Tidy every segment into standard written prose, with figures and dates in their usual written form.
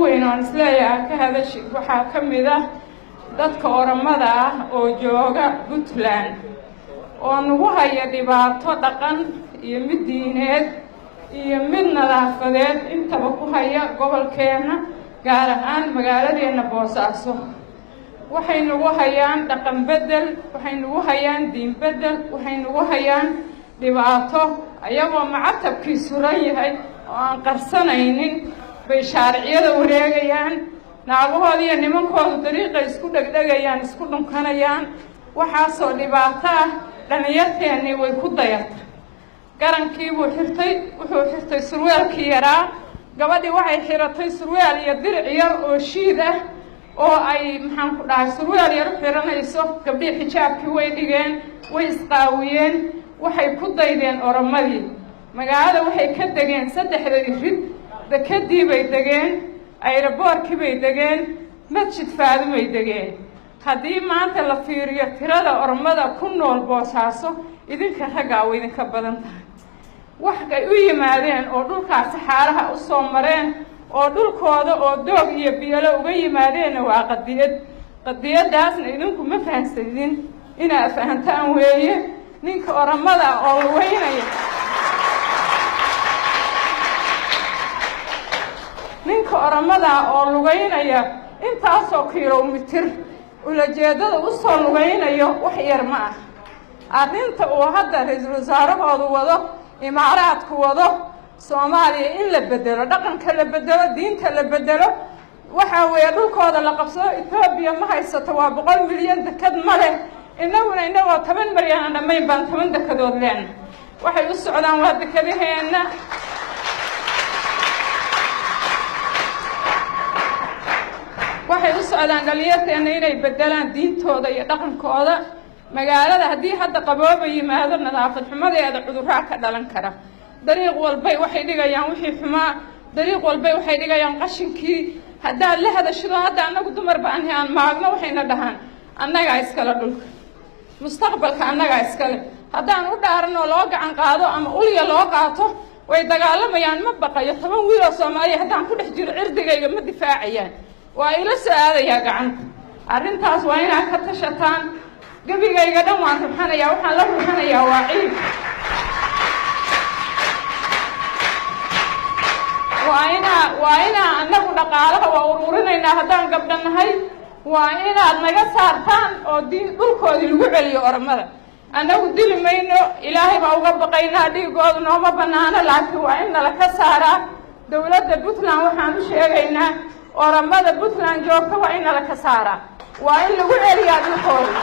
ugu weyn oo isleeyahay ka hadashay waxaa ka mid ah dadka Oromada ah oo jooga Puntland oo nagu haya dhibaato dhaqan iyo mid diineed iyo mid nadaafadeed intaba ku haya gobolkeena gaar ahaan magaaladeena Boosaaso waxay nagu hayaan dhaqan bedel waxay nagu hayaan diin bedel waxay nagu hayaan dhibaato ayagoo macatabkiisu yahay oo aan qarsanaynin bay shaariciyada wareegayaan naagahood iyo nimankoodu dariiqa isku dhagdhagayaan isku dhunkanayaan waxaasoo dhibaato ah dhallinyarteennii way ku dayatay garankii wuxuu xirtay surwaalkii yaraa gabadhii waxay xiratay surwaal iyo diric yar oo shiid ah oo ay maxaan ku dhahay surwaal yar u xiranayso gabdhii xijaabkii way dhigeen way isqaawiyeen waxay ku daydeen Oromadii magaalada waxay ka degeen saddexda irid dekadii bay degeen aeroboorkii bay degeen masjid Faadumay degeen haddii maanta la fiiriyo tirada Oromada ku nool Boosaaso idinka ragga way idinka badan tahay wax ay u yimaadeen oo dhulkaas saxaaraha u soo mareen oo dhulkooda oo doog iyo biyalo uga yimaadeen waa qadiyadaasna idinku ma fahansadin inaa fahantaan weeye ninka Oromada oo weynaya ninka Oromada oo lugaynaya intaasoo kiiloomitir ulajeedada u soo lugaynayo wax yar ma ah arrinta uu hadda ra'iisul wasaarahoodu wado imaaraadku wado Soomaaliya in la bedelo dhaqanka la bedelo diinta la bedelo waxa weeye dhulkooda la qabsado Itoobiya ma haysato waa 100 milyan dekad ma leh inaguna 10 milyan dhamayn baan 10 dekadood leen waxay u socdaan waa dekadaheena waxay u socdaan dhalinyarteena inay bedelaan diintooda iyo dhaqankooda magaalada haddii hadda qabooba yimaado nadaafad xumadeeda cudurraa ka dhalan kara dariiq walbay waxay dhigayaan wixii xumaa dariiq walbay waxay dhigayaan qashinkii haddaad la hadashido hadda annagu dumar baan aan maagno waxayna dhahaan annagaa iskale dhulka mustaqbalka annagaa iskale haddaan u dhaaranoo loo gacan qaado ama uliya loo qaato way dagaalamayaan ma baqayo 10 wiil oo Soomaaliya haddaan ku dhex jiro cirdigayga ma difaacayaan waa ila saadayaa gacanta arrintaas waa inaad ka tashataan gabigayga dhan waan ruxanayaa waxaan la ruxanayaa waa ciid waa inaa annagu dhaqaalaha waa ururinaynaa haddaan gabdhanahay waa inaad naga saartaan oo dhulkoodii lagu celiyo Oromada annagu dili mayno ilaahay baa uga baqaynaa dhiigoodu nooma bannaano laakiin waa in nala ka saaraa dowladda Puntland waxaan u sheegaynaa Oromada Puntland joogta waa in nala ka saaraa waa in lagu celiyaa dhulkooda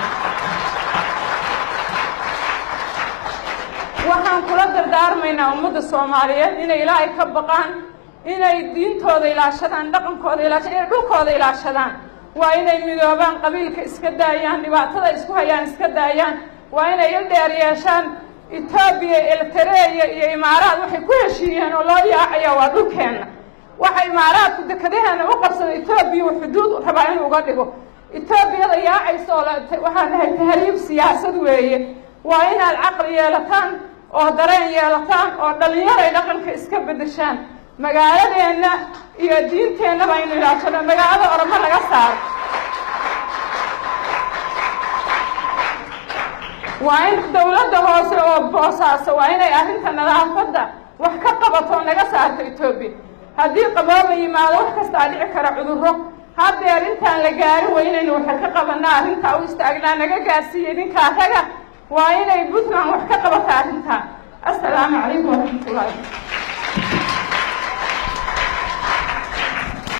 waxaan kula dardaarmaynaa ummadda Soomaaliyeed inay ilaahay ka baqaan inay diintooda ilaashadaan dhaqankooda ilaashadaan inay dhulkooda ilaashadaan waa inay midoobaan qabiilka iska daayaan dhibaatada isku hayaan iska daayaan waa inay il dheer yeeshaan Itoobiya Eritrea iyo Imaaraad waxay ku heshiiyeen oo loo yaacaya waa dhulkeena waxa Imaaraadku dekadaheena u qabsaday Itoobiya oo xuduud rabaa in uga dhigo Itoobiyada yaacayso waxaan nahay tahriib siyaasad weeye waa inaad caqli yeelataan oo dareen yeelataan oo dhalinyaro ay dhaqanka iska bedeshaan magaaladeena iyo diinteena baa in ilaashado magaalada Oromo laga saaro waa in dowladda hoose oo Boosaaso waa inay arrinta nadaafadda wax ka qabato naga saarto Itoobiya haddii qabooba yimaado wax kasta dhici kara cudurro haddeer intaan la gaarin waa inaynu wax ka qabanaa arrinta u istaagnaa naga gaarsiiyay ninkaa raga waa inay Puntland wax ka qabato arrinta assalaamu calaykum warahmatullaahi